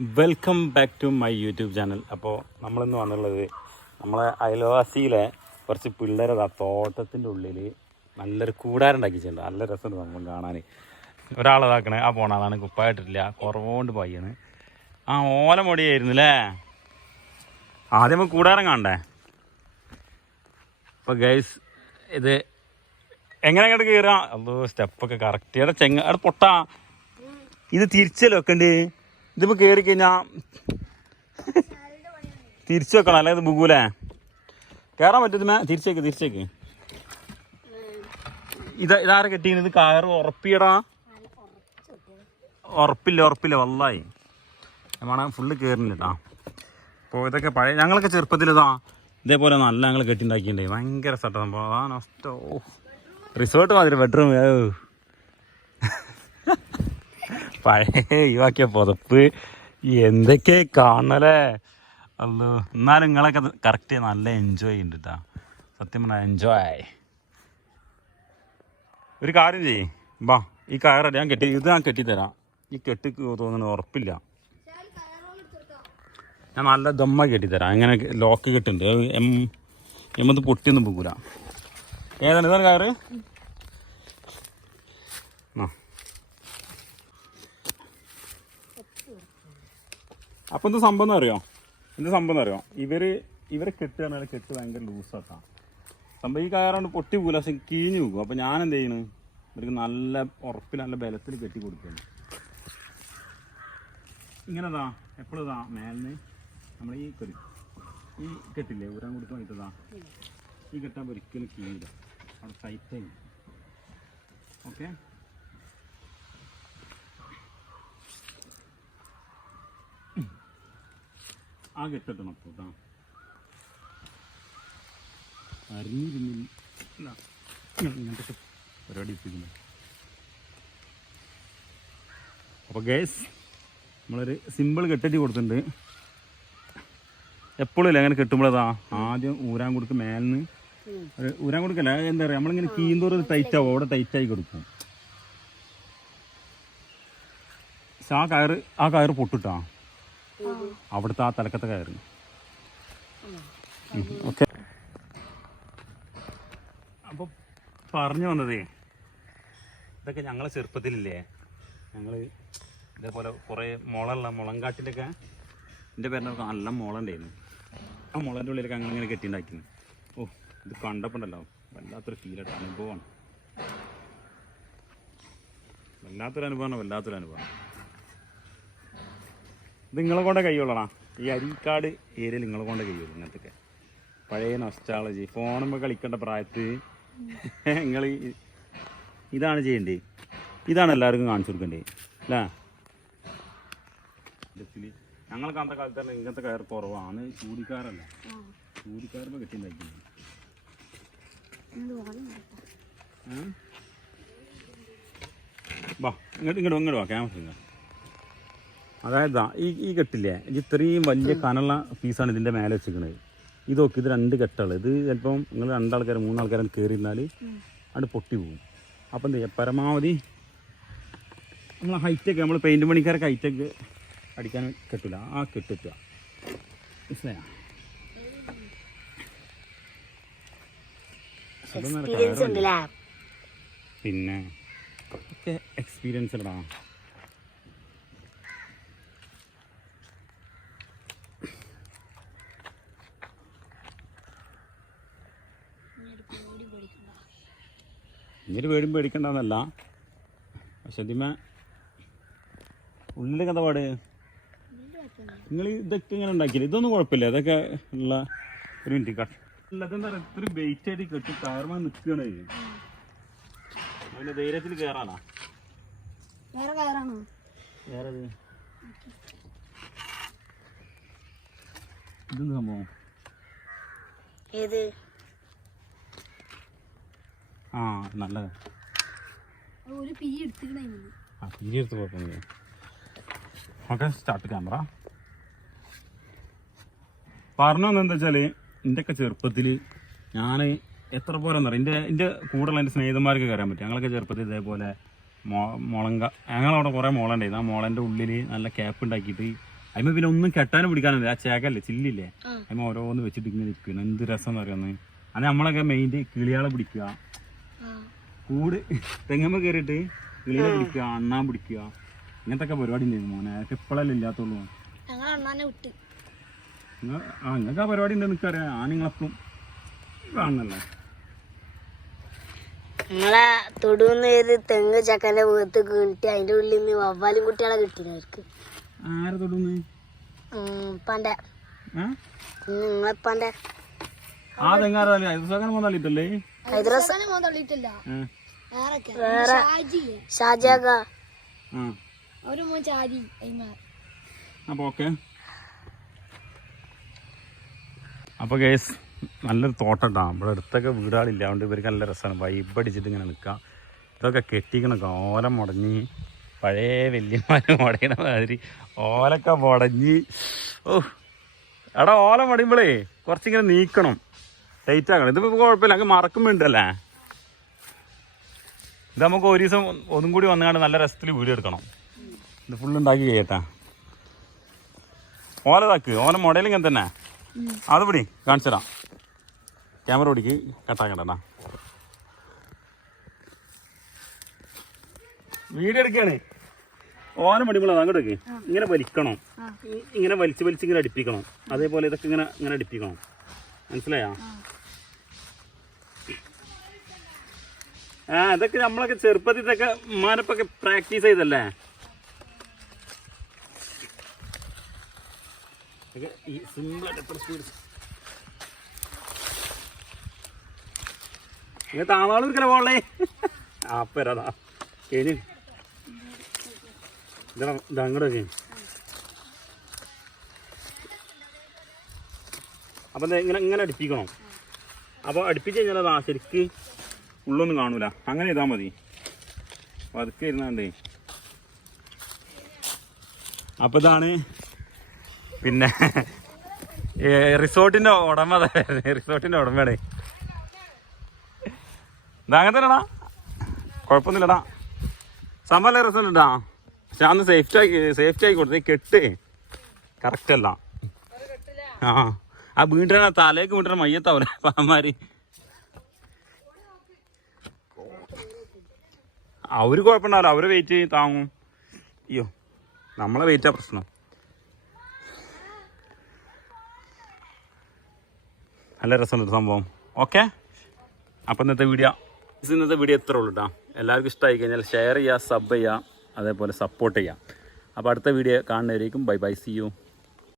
Welcome back to my YouTube channel. അപ്പോൾ നമ്മളിന്ന് വന്നുള്ളത് നമ്മളെ അയൽവാസിയിലെ കുറച്ച് പിള്ളേരെ തോട്ടത്തിൻ്റെ ഉള്ളിൽ നല്ലൊരു കൂടാരുണ്ടാക്കിയിട്ടുണ്ട്. നല്ല രസമുണ്ട് നമ്മൾ കാണാൻ. ഒരാളതാക്കണേ ആ പോണ അതാണ് കുപ്പായിട്ടില്ല, കുറവുകൊണ്ട് പയ്യാണ്. ആ ഓല മൊടിയായിരുന്നു അല്ലേ. ആദ്യം നമുക്ക് കൂടാരം കാണണ്ടേ. അപ്പോൾ ഗൈസ് ഇത് എങ്ങനെ അങ്ങോട്ട് കയറാം? അതോ സ്റ്റെപ്പൊക്കെ കറക്റ്റ് അവിടെ അവിടെ പൊട്ടാ. ഇത് തിരിച്ചല്ലോ വെക്കണ്ട്. ഇതിപ്പോൾ കയറി കഴിഞ്ഞാൽ തിരിച്ചു വെക്കണം, അല്ലെങ്കിൽ ഇത് ബുഗൂലേ കയറാൻ പറ്റും. തിരിച്ചേക്ക് ഇതാരെ കെട്ടിങ്ങനെ? ഇത് കയറ് ഉറപ്പിയടാ. ഉറപ്പില്ല വല്ലായി വേണം ഫുള്ള് കയറുന്നില്ലട്ടാ. അപ്പോൾ ഇതൊക്കെ പഴയ ഞങ്ങളൊക്കെ ചെറുപ്പത്തിലിതാ ഇതേപോലെ നല്ല ഞങ്ങൾ കെട്ടിണ്ടാക്കിയിട്ടുണ്ടേ. ഭയങ്കര സട്ട സംഭവം. അതാ നഷ്ടോ. റിസോർട്ട് മാതിരി ബെഡ്റൂം പഴയ ഒഴിവാക്കിയ പുതപ്പ് എന്തൊക്കെ കാണലേ. അല്ലോ എന്നാലും നിങ്ങളൊക്കെ കറക്റ്റ് നല്ല എൻജോയ് ചെയ്യുന്നുണ്ട് കേട്ടോ. സത്യം പറഞ്ഞാൽ എൻജോയ്. ഒരു കാര്യം ചെയ്യ്, ബാ ഈ കയറ ഞാൻ കെട്ടിത്തരാം. ഈ കെട്ടി തോന്നുന്നത് ഉറപ്പില്ല. ഞാൻ നല്ല ദമ്മ കെട്ടിത്തരാം. അങ്ങനെ ലോക്ക് കെട്ടുണ്ട്. എമ്മത് പൊട്ടിയൊന്നും പോകൂല. ഇതാണ് കയറ്. അപ്പം എന്ത് സംഭവം അറിയോ? ഇവരെ കെട്ട് പറഞ്ഞാൽ കെട്ട് ഭയങ്കര ലൂസാക്കാം സംഭവം. ഈ കയറുകൊണ്ട് പൊട്ടി പോകില്ല, പക്ഷെ കീഞ്ഞു പോകും. അപ്പം ഞാൻ എന്ത് ചെയ്യണ്, ഇവർക്ക് നല്ല ഉറപ്പിൽ നല്ല ബലത്തിൽ കെട്ടി കൊടുക്കണം. ഇങ്ങനെതാ എപ്പോഴും ഇതാ മേലിന് നമ്മൾ ഈ കെട്ടില്ലേ ഊരാൻ കൊടുത്ത് വാങ്ങിട്ടതാ. ഈ കെട്ടാൻ ഒരിക്കലും കീഴില്ല, അവിടെ ടൈറ്റായി. ഓക്കെ, ആ കെട്ടിട്ടണം. അപ്പോൾ കേട്ടോ അറിഞ്ഞിരുന്നില്ല ഇങ്ങനത്തെ പരിപാടി എത്തിക്കുന്നു. അപ്പോൾ ഗേസ് നമ്മളൊരു സിമ്പിൾ കെട്ടിട്ട് കൊടുത്തിട്ടുണ്ട്. എപ്പോഴും ഇല്ല അങ്ങനെ കെട്ടുമ്പോഴതാ ആദ്യം ഊരാൻ കൊടുക്ക് മേലിന്ന്. ഊരാൻ കൊടുക്കല്ല, എന്താ പറയുക, നമ്മളിങ്ങനെ കീന്തോറ് ടൈറ്റാവും, അവിടെ ടൈറ്റായി കൊടുക്കും. പക്ഷെ ആ കയറ് പൊട്ടിട്ടാ അവിടുത്തെ ആ തലക്കത്തെ കയറ്. ഓക്കെ, അപ്പോൾ പറഞ്ഞു വന്നതേ ഇതൊക്കെ ഞങ്ങളെ ചെറുപ്പത്തിലില്ലേ, ഞങ്ങൾ ഇതേപോലെ കുറേ മുളങ്കാട്ടിലൊക്കെ എൻ്റെ പേരിനൊക്കെ നല്ല മുളണ്ടായിരുന്നു. ആ മുളൻ്റെ ഉള്ളിലൊക്കെ അങ്ങനെ കെട്ടിണ്ടാക്കുന്നു. ഓ ഇത് കണ്ടപ്പോണ്ടല്ലോ വല്ലാത്തൊരു ഫീലായിട്ട് അനുഭവമാണ്. വല്ലാത്തൊരു അനുഭവമാണ്. ഇത് നിങ്ങളെ കൊണ്ടേ കഴിയുള്ളണ. ഈ അരീക്കാട് ഏരിയയിൽ നിങ്ങളെ കൊണ്ടേ കഴിയുള്ളൂ ഇങ്ങനത്തൊക്കെ പഴയ നൊസ്റ്റാളജി. ഫോണുമ്പോൾ കളിക്കേണ്ട പ്രായത്തിൽ നിങ്ങൾ ഇതാണ് ചെയ്യേണ്ടത്. ഇതാണ് എല്ലാവർക്കും കാണിച്ചു കൊടുക്കേണ്ടത് അല്ലേ. ഞങ്ങൾക്ക് അന്നത്തെ കാലത്ത് തന്നെ ഇങ്ങനത്തെ കയർ കുറവാണ്. ചൂടിക്കാരല്ല, ചൂടിക്കാരുമ്പോൾ കെട്ടിണ്ടാക്കുന്നത്. വാ ഇങ്ങോട്ട് വാ ക്യാമറ. അതായത് ഈ കെട്ടില്ലേ, ഇത് ഇത്രയും വലിയ കനുള്ള പീസാണ് ഇതിൻ്റെ മേലെ വെച്ചിരിക്കുന്നത്. ഇത് നോക്കി, ഇത് 2 കെട്ടുകൾ. ഇത് ചിലപ്പം നിങ്ങൾ 2 ആൾക്കാർ 3 ആൾക്കാരും കയറിയിരുന്നാൽ അത് പൊട്ടി പോകും. അപ്പം എന്ത് ചെയ്യുക, പരമാവധി നമ്മൾ ഹൈറ്റൊക്കെ നമ്മൾ പെയിൻറ്റ് പണിക്കാരൊക്കെ ഹൈറ്റൊക്കെ അടിക്കാൻ കെട്ടില്ല, ആ കെട്ടിട്ടുക. പിന്നെ ഒക്കെ എക്സ്പീരിയൻസ് ഇടാ. ഇങ്ങനെ പേടിക്കണ്ടെന്നല്ല, പക്ഷെ ഇതിമേ ഉള്ളിലൊക്കെ എന്താ പാട്. നിങ്ങൾ ഇതൊക്കെ ഇങ്ങനെ ഉണ്ടാക്കിയില്ല, ഇതൊന്നും കുഴപ്പമില്ല. ഇതൊക്കെ ഉള്ള ഒരു മിനിറ്റ് കട്ടില്ല. ഇതെന്താ പറയുക, ഇത്രയും വെയിറ്റ് ആയിട്ട് കെട്ടി കയറുമ്പോൾ നിൽക്കുകയാണ്. അതിൻ്റെ ധൈര്യത്തിൽ കയറാനാ. വേറെ ഇതെന്ത് സംഭവം? ആ നല്ലത്. എടുത്ത് കുഴപ്പമൊന്നുമില്ല. Okay, start camera. പറഞ്ഞു വന്നെന്താ വെച്ചാൽ എൻ്റെയൊക്കെ ചെറുപ്പത്തിൽ ഞാൻ എത്ര പോലെ എന്താ പറയുക, എൻ്റെ കൂടെയുള്ള എൻ്റെ സ്നേഹിതന്മാർക്ക് കയറാൻ പറ്റും. ഞങ്ങളൊക്കെ ചെറുപ്പത്തിൽ ഇതേപോലെ ഞങ്ങളവിടെ കുറേ മുള ഉണ്ടായിരുന്നു. ആ മുളൻ്റെ ഉള്ളിൽ നല്ല ക്യാപ്പ് ഉണ്ടാക്കിയിട്ട് അതിന് പിന്നെ ഒന്നും കെട്ടാനും പിടിക്കാനില്ല. ആ ചേക്കല്ലേ ചില്ലില്ലേ അതിന് ഓരോന്ന് വെച്ചിട്ട് ഇങ്ങനെ ഇരിക്കുന്നു. എന്ത് രസം എന്ന് പറയുന്നത്. അത് നമ്മളൊക്കെ മെയിൻ്റെ കിളിയാളെ പിടിക്കുക, കൂട് തെങ്ങമ്മ കയറിയിട്ട് കിളികളെ പിടിക്കുക, അണ്ണാൻ പിടിക്കുക, ഇങ്ങനത്തെ ഒക്കെ പരിപാടി ഉണ്ടായിരുന്നു മോനെ. അതൊക്കെ ഇപ്പോഴല്ലേ ഇല്ലാത്തുള്ളൂ. നിങ്ങൾക്ക് ആ പരിപാടി ഉണ്ടെന്ന് എനിക്കറിയാം. ആ നിങ്ങളെപ്പോഴും കാണണല്ലേ. നിങ്ങളെ തൊടുന്ന തെങ്ങ് ചക്കന്റെ മുഖത്ത് കിട്ടി അതിന്റെ ഉള്ളിൽ നിന്ന് വവ്വാലും കുട്ടികളെ കിട്ടിയവർക്ക്. ആരെ തൊടുന്ന്? പണ്ടേ നിങ്ങളെപ്പാന്റെ ആ തെങ്ങാറല്ലേ തള്ളിട്ടല്ലേ? വേറെ ഷാജാക. അപ്പൊ ഓക്കെ. അപ്പൊ കേസ് നല്ലൊരു തോട്ടട്ടാ. ഇവിടെ അടുത്തൊക്കെ വീടുകളില്ല, അതുകൊണ്ട് ഇവർക്ക് നല്ല രസമാണ്. വൈബടിച്ചിട്ട് ഇങ്ങനെ നിൽക്കാം. ഇതൊക്കെ കെട്ടിക്കണം. ഓല മുടഞ്ഞ് പഴയ വല്യമാര് മുടയണ മാതിരി ഓലൊക്കെ മുടഞ്ഞ്. ഓ എടാ ഓല മുടയുമ്പോഴേ കുറച്ചിങ്ങനെ നീക്കണം, ടൈറ്റ് ആക്കണം. ഇതിപ്പോൾ കുഴപ്പമില്ല, അങ്ങ് മറക്കുമ്പോൾ ഉണ്ടല്ലേ. ഇത് നമുക്ക് ഒരു ദിവസം ഒന്നും കൂടി വന്നുകൊണ്ട് നല്ല രസത്തിൽ വീഡിയോ എടുക്കണം. ഇത് ഫുള്ളുണ്ടാക്കി കഴിയട്ടാ. ഓല താക്ക്, ഓല മുടയിൽ ഇങ്ങനെ തന്നെ. അത് പിടി കാണിച്ചു തരാം. ക്യാമറ പിടിക്ക്, കട്ടാക്കണ്ടാ. വീഡിയോ എടുക്കുകയാണ്. ഓല മടിമുള്ളത് അങ്ങോട്ട് വെക്ക്. ഇങ്ങനെ വലിക്കണം, ഇങ്ങനെ വലിച്ച് വലിച്ച് ഇങ്ങനെ അടുപ്പിക്കണം. അതേപോലെ ഇതൊക്കെ ഇങ്ങനെ ഇങ്ങനെ അടുപ്പിക്കണം. മനസ്സിലായോ? ആ ഇതൊക്കെ നമ്മളൊക്കെ ചെറുപ്പത്തിൽ ഇതൊക്കെ ഉമ്മാനപ്പൊക്കെ പ്രാക്ടീസ് ചെയ്തല്ലേ. താളൂർക്കല പോളേ. അപ്പരാ കഴിഞ്ഞ് ഇതങ്ങോട്ടൊക്കെ. അപ്പം ഇങ്ങനെ ഇങ്ങനെ അടുപ്പിക്കണം. അപ്പോൾ അടുപ്പിച്ച് കഴിഞ്ഞാൽ അത് ശരിക്ക് ഉള്ളൊന്നും കാണൂല. അങ്ങനെ ചെയ്താൽ മതി. അപ്പോൾ അതൊക്കെ ഇരുന്നാണ്ടേ. അപ്പോൾ ഇതാണ് പിന്നെ റിസോർട്ടിൻ്റെ ഉടമ. റിസോർട്ടിൻ്റെ ഉടമയുടെ ഇതങ്ങനെ തന്നെടാ, കുഴപ്പമൊന്നുമില്ലടാ. സംഭവം നല്ല രസമുണ്ടാ. പക്ഷെ അന്ന് സേഫ്റ്റി ആക്കി കൊടുത്തേ. കെട്ട് കറക്റ്റ് അല്ല. ആ വീട്ടിൽ തലേക്ക് വീട്ടിൽ മയ്യത്താവൂല പാമാര്. അവര് കുഴപ്പമുണ്ടാവില്ല, അവര് വെയിറ്റ് താങ്ങും. അയ്യോ നമ്മളെ വെയിറ്റാ പ്രശ്നം. നല്ല രസമുണ്ട് സംഭവം. ഓക്കെ, അപ്പം ഇന്നത്തെ വീഡിയോ എത്ര ഉള്ളൂ കേട്ടോ. എല്ലാവർക്കും ഇഷ്ടമായി കഴിഞ്ഞാൽ ഷെയർ ചെയ്യുക, സബ് ചെയ്യുക, അതേപോലെ സപ്പോർട്ട് ചെയ്യുക. അപ്പോൾ അടുത്ത വീഡിയോ കാണുന്നവരേക്കും ബൈ ബൈ, സി യു.